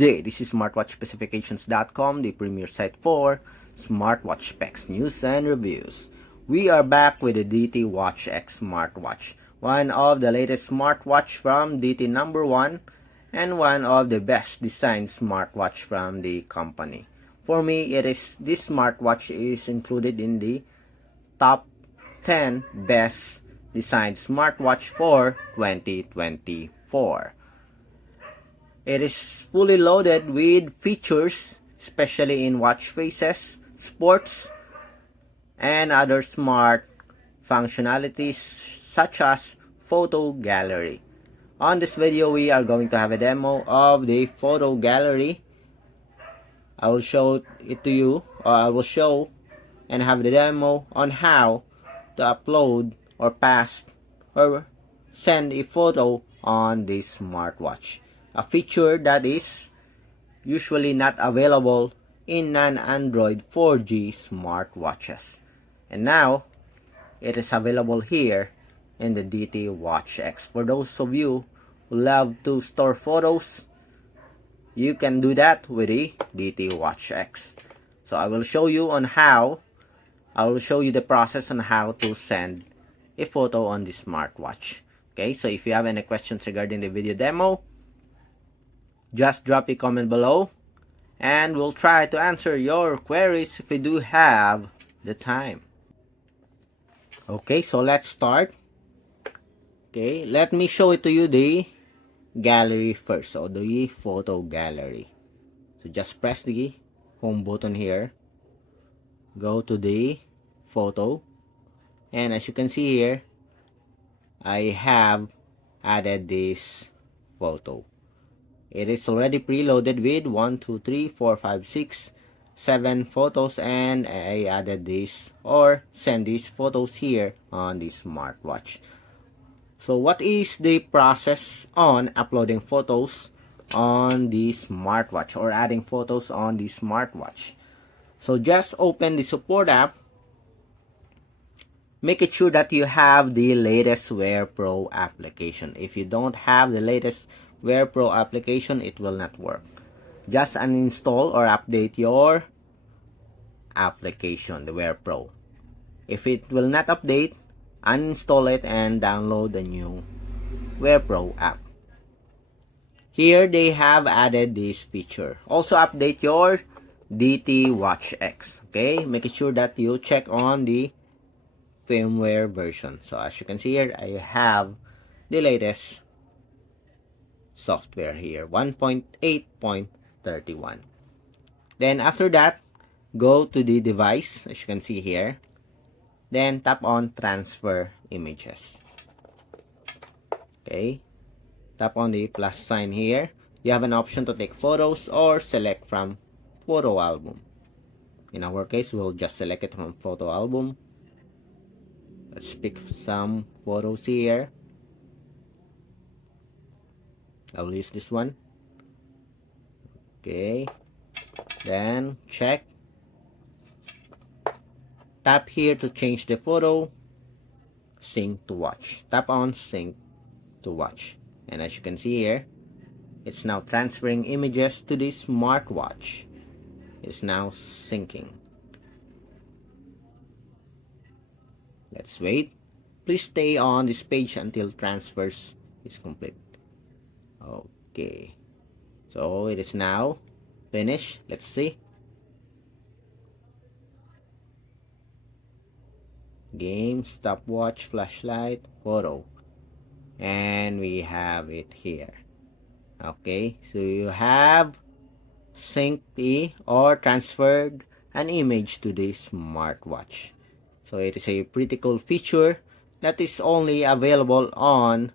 day. This is smartwatchspecifications.com, the premier site for smartwatch specs, news, and reviews. We are back with the DT Watch X Smartwatch, one of the latest smartwatch from DT number 1 and one of the best designed smartwatch from the company. For me, this smartwatch is included in the top 10 best designed smartwatch for 2024. It is fully loaded with features, especially in watch faces, sports, and other smart functionalities such as photo gallery. On this video, we are going to have a demo of the photo gallery. I will show it to you, or I will show and have the demo on how to upload or pass or send a photo on this smartwatch. A feature that is usually not available in non-Android 4G smartwatches. And now, it is available here in the DT Watch X. For those of you who love to store photos, you can do that with the DT Watch X. So I will show you the process on how to send a photo on the smartwatch. Okay, so if you have any questions regarding the video demo, just drop a comment below and we'll try to answer your queries if we do have the time. Okay, so let's start. Okay, let me show it to you the gallery first, so the photo gallery. So just press the home button here, go to the photo, and as you can see here, I have added this photo. It is already preloaded with 1, 2, 3, 4, 5, 6, 7 photos, and I added this or send these photos here on the smartwatch. So what is the process on uploading photos on the smartwatch or adding photos on the smartwatch? So just open the support app. Make it sure that you have the latest Wear Pro application. If you don't have the latest Wear Pro application, it will not work. Just uninstall or update your application, the Wear Pro. If it will not update, uninstall it and download the new Wear Pro app. Here they have added this feature. Also update your DT Watch X. Okay, make sure that you check on the firmware version. So as you can see here, I have the latest software here, 1.8.31. Then after that, go to the device, as you can see here. Then tap on transfer images. Okay, tap on the plus sign here. You have an option to take photos or select from photo album. In our case, we'll just select it from photo album. Let's pick some photos here. I will use this one. Okay, then check. Tap here to change the photo. Sync to watch. Tap on sync to watch. And as you can see here, it's now transferring images to the smartwatch. It's now syncing. Let's wait. Please stay on this page until transfers is complete. Okay, so it is now finished. Let's see. Game, stopwatch, flashlight, photo, and we have it here. Okay, so you have synced or transferred an image to the smartwatch. So it is a pretty cool feature that is only available on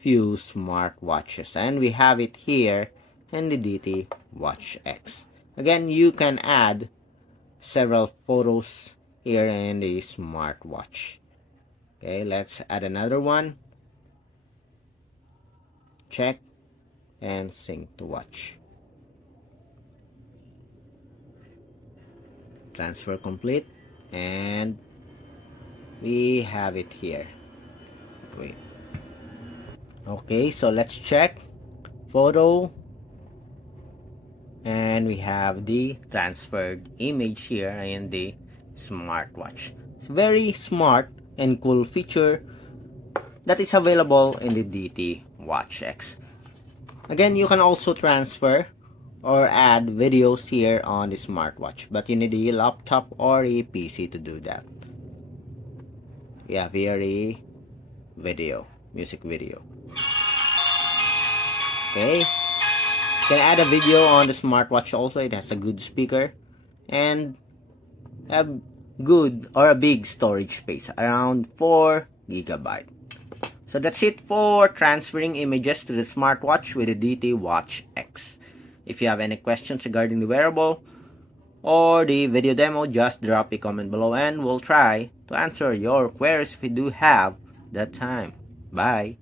few smartwatches, and we have it here in the DT Watch X. Again, you can add several photos here in the smartwatch. Okay, let's add another one. Check and sync to watch. Transfer complete, and we have it here. Wait. Okay, so let's check. Photo, And we have the transferred image here in the smartwatch. It's very smart and cool feature that is available in the DT Watch X. Again, you can also transfer or add videos here on the smartwatch, but you need a laptop or a PC to do that. We have here a video, music video. Okay, you can add a video on the smartwatch also. It has a good speaker and a good or a big storage space, around 4 GB. So that's it for transferring images to the smartwatch with the DT Watch X. If you have any questions regarding the wearable or the video demo, just drop a comment below and we'll try to answer your queries if we do have that time. Bye!